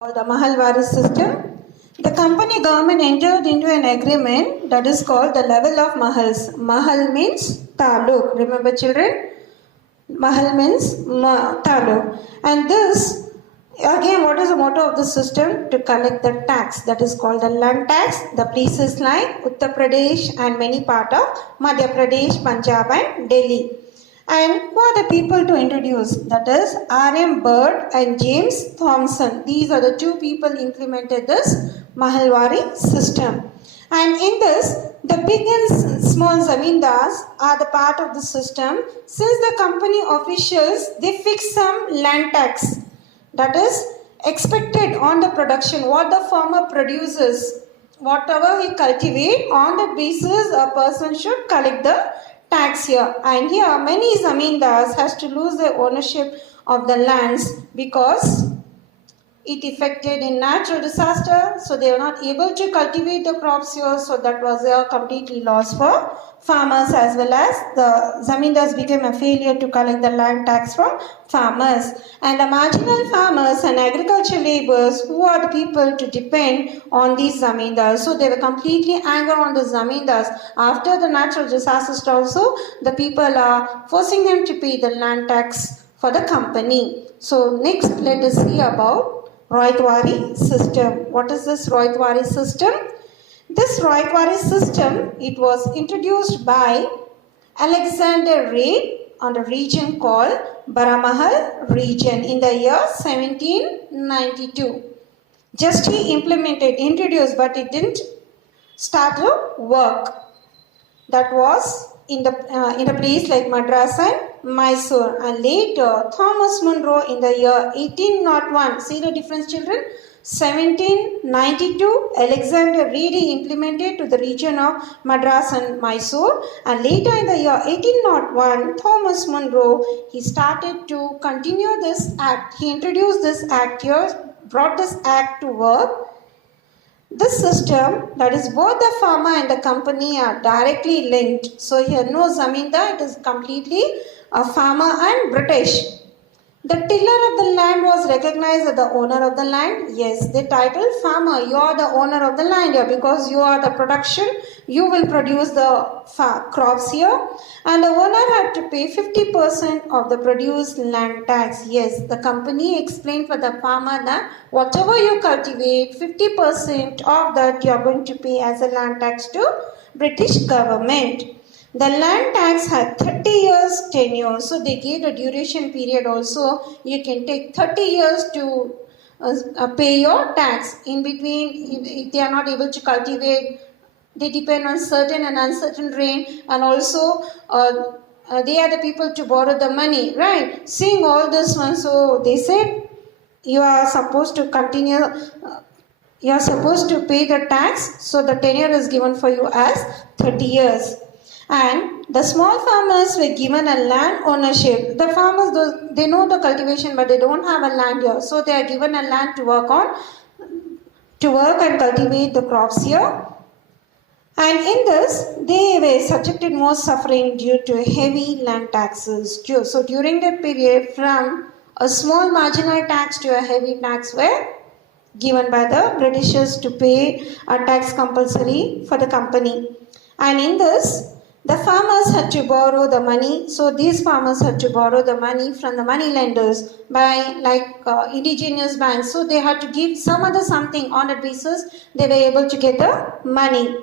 called the Mahalwari system. The company government entered into an agreement that is called the level of Mahals. Mahal means taluk. Remember children? Mahal means taluk. And this, again, what is the motto of the system? To collect the tax. That is called the land tax. The places like Uttar Pradesh and many part of Madhya Pradesh, Punjab and Delhi. And who are the people to introduce? That is R.M. Bird and James Thomson. These are the two people implemented this Mahalwari system. And in this, the big and small zamindars are the part of the system. Since the company officials, they fix some land tax. That is expected on the production, what the farmer produces, whatever he cultivate, on that basis a person should collect the tax here. And here many zamindars has to lose their ownership of the lands because it affected in natural disaster, so they were not able to cultivate the crops here, so that was a completely loss for farmers, as well as the zamindars became a failure to collect the land tax from farmers. And the marginal farmers and agricultural laborers, who are the people to depend on these zamindars, so they were completely angry on the zamindars. After the natural disasters also, the people are forcing them to pay the land tax for the company. So next let us see about Rohitwari system. What is this Rohitwari system? This Rohitwari system, it was introduced by Alexander Reid on the region called Baramahal region in the year 1792. Just he introduced, but it didn't start to work. That was in a place like Madras and Mysore. And later, Thomas Munro in the year 1801, see the difference children? 1792, Alexander Reid implemented to the region of Madras and Mysore. And later in the year 1801, Thomas Munro, he started to continue this act. He introduced this act here, brought this act to work. This system, that is both the farmer and the company are directly linked. So here no zamindar, it is completely a farmer and British. The tiller of the land was recognized as the owner of the land. Yes, the title farmer, you are the owner of the land here because you are the production, you will produce the crops here. And the owner had to pay 50% of the produced land tax. Yes, the company explained for the farmer that whatever you cultivate, 50% of that you are going to pay as a land tax to British government. The land tax had 30 years tenure, so they gave the duration period also. You can take 30 years to pay your tax. In between, if they are not able to cultivate, they depend on certain and uncertain rain, and also they are the people to borrow the money, right? Seeing all this one, so they said you are supposed to continue, you are supposed to pay the tax, so the tenure is given for you as 30 years. And the small farmers were given a land ownership. The farmers, they know the cultivation, but they don't have a land here. So they are given a land to work and cultivate the crops here. And in this, they were subjected more suffering due to heavy land taxes. So during that period, from a small marginal tax to a heavy tax were given by the Britishers to pay a tax compulsory for the company. And in this, the farmers had to borrow the money. So these farmers had to borrow the money from the money lenders by indigenous banks. So they had to give some other something on that basis. They were able to get the money.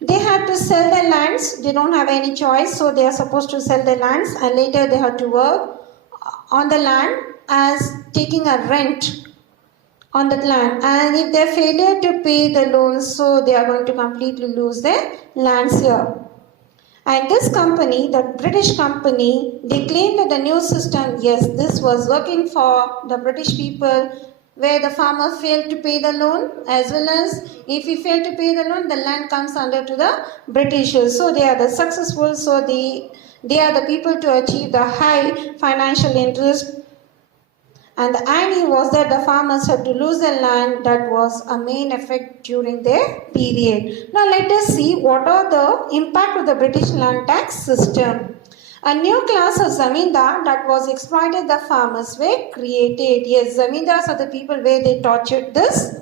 They had to sell their lands. They don't have any choice. So they are supposed to sell their lands. And later they had to work on the land as taking a rent on that land. And if they failure to pay the loans, so they are going to completely lose their lands here. And this company, the British company, they claimed that the new system, yes, this was working for the British people, where the farmer failed to pay the loan, as well as if he failed to pay the loan, the land comes under to the Britishers. So they are the successful, so they are the people to achieve the high financial interest. And the irony was that the farmers had to lose their land. That was a main effect during their period. Now let us see what are the impact of the British land tax system. A new class of zamindar that was exploited the farmers were created. Yes, zamindars are the people where they tortured this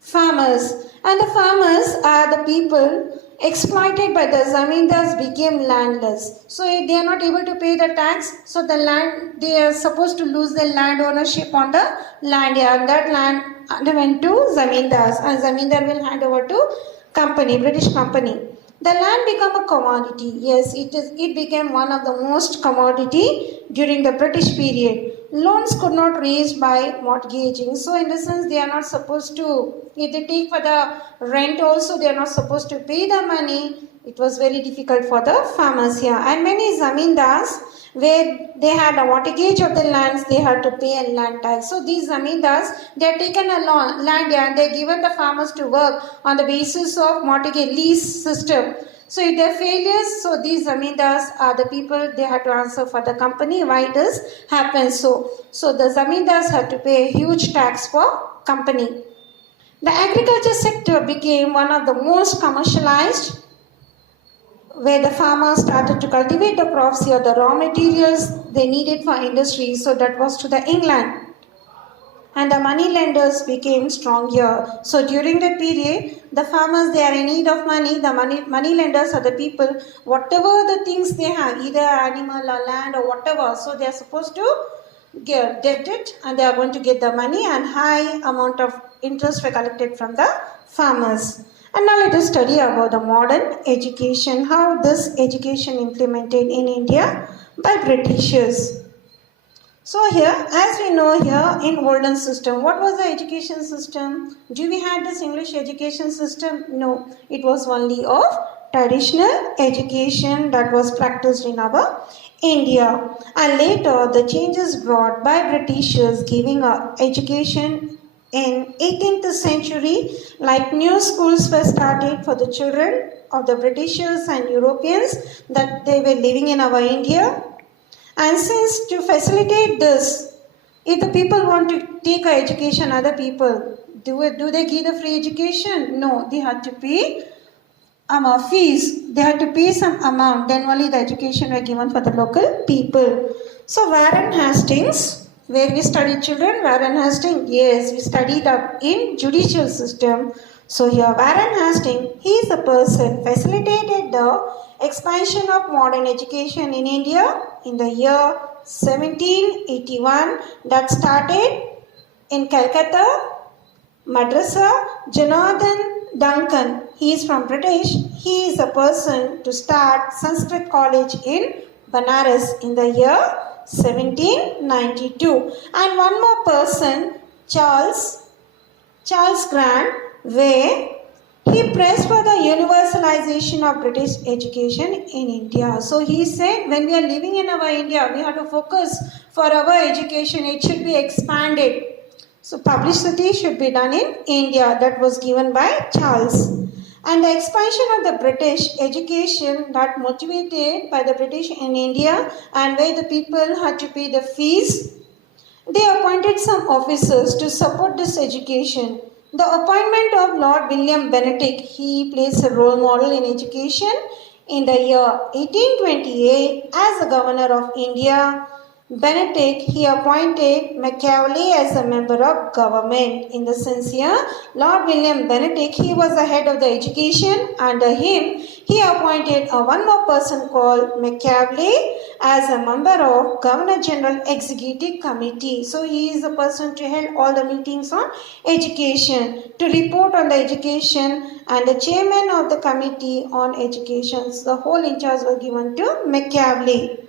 farmers. And the farmers are the people exploited by the zamindars became landless. So if they are not able to pay the tax, so the land, they are supposed to lose their land ownership on the land. Yeah, and that land went to zamindars, and zamindar will hand over to company, British company. The land became a commodity. Yes, it became one of the most commodity during the British period. Loans could not raise by mortgaging. So in the sense they are not supposed to, if they take for the rent also, they are not supposed to pay the money. It was very difficult for the farmers here. And many zamindars, where they had a mortgage of the lands, they had to pay a land tax. So these zamindars, they are taken a land and they are given the farmers to work on the basis of mortgage lease system. So if they are failures, so these zamindars are the people they had to answer for the company. Why this happens? So the zamindars had to pay a huge tax for company. The agriculture sector became one of the most commercialized, where the farmers started to cultivate the crops here, the raw materials they needed for industry. So that was to the England. And the money lenders became strong here. So during that period, the farmers, they are in need of money. The money lenders are the people, whatever the things they have, either animal or land or whatever, so they are supposed to debt it, and they are going to get the money, and high amount of interest were collected from the farmers. And now let us study about the modern education, how this education implemented in India by Britishers. So here, as we know here in olden system, what was the education system? Do we have this English education system? No, it was only of traditional education that was practiced in our India. And later, the changes brought by Britishers giving education in 18th century, like new schools were started for the children of the Britishers and Europeans that they were living in our India. And since to facilitate this, if the people want to take education, other people, do they give the free education? No, they had to pay fees. They had to pay some amount. Then only the education were given for the local people. So Warren Hastings, where we studied children, Warren Hastings, yes, we studied up in judicial system. So here Warren Hastings, he is the person facilitated the expansion of modern education in India in the year 1781 that started in Calcutta, Madrasa. Jonathan Duncan, he is from British, he is the person to start Sanskrit College in Banaras in the year 1792. And one more person, Charles Grant, where he pressed for the universalization of British education in India. So he said, when we are living in our India, we have to focus for our education, it should be expanded. So publicity should be done in India. That was given by Charles. And the expansion of the British education that motivated by the British in India, and where the people had to pay the fees, they appointed some officers to support this education. The appointment of Lord William Bentinck, he plays a role model in education. In the year 1828, as the Governor of India, Bentinck, he appointed Macaulay as a member of government. In the sense here, Lord William Bentinck, he was the head of the education. Under him, he appointed one more person called Macaulay as a member of Governor General Executive Committee. So he is the person to head all the meetings on education, to report on the education, and the chairman of the committee on education. So the whole in charge was given to Macaulay.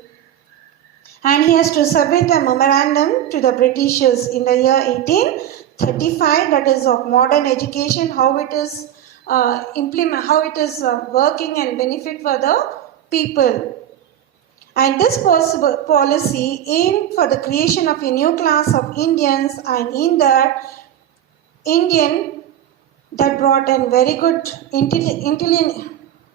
And he has to submit a memorandum to the Britishers in the year 1835, that is of modern education, how it is working and benefit for the people. And this policy aimed for the creation of a new class of Indians, and in that Indian that brought in very good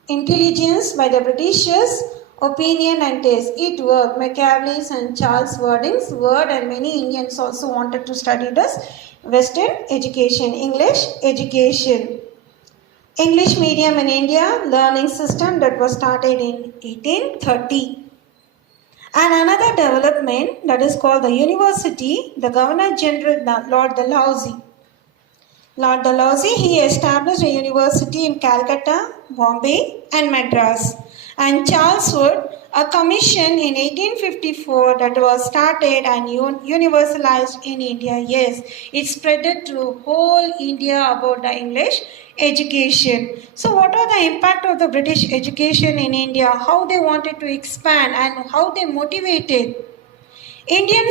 intelligence by the Britishers, opinion and taste. It worked. Macaulay's and Charles Warding's word, and many Indians also wanted to study this Western education, English education. English medium in India, learning system that was started in 1830. And another development that is called the university, the Governor General Lord Dalhousie. Lord Dalhousie, he established a university in Calcutta, Bombay and Madras. And Charles Wood, a commission in 1854 that was started and universalized in India. Yes, it spread to whole India about the English education. So what are the impact of the British education in India? How they wanted to expand and how they motivated Indians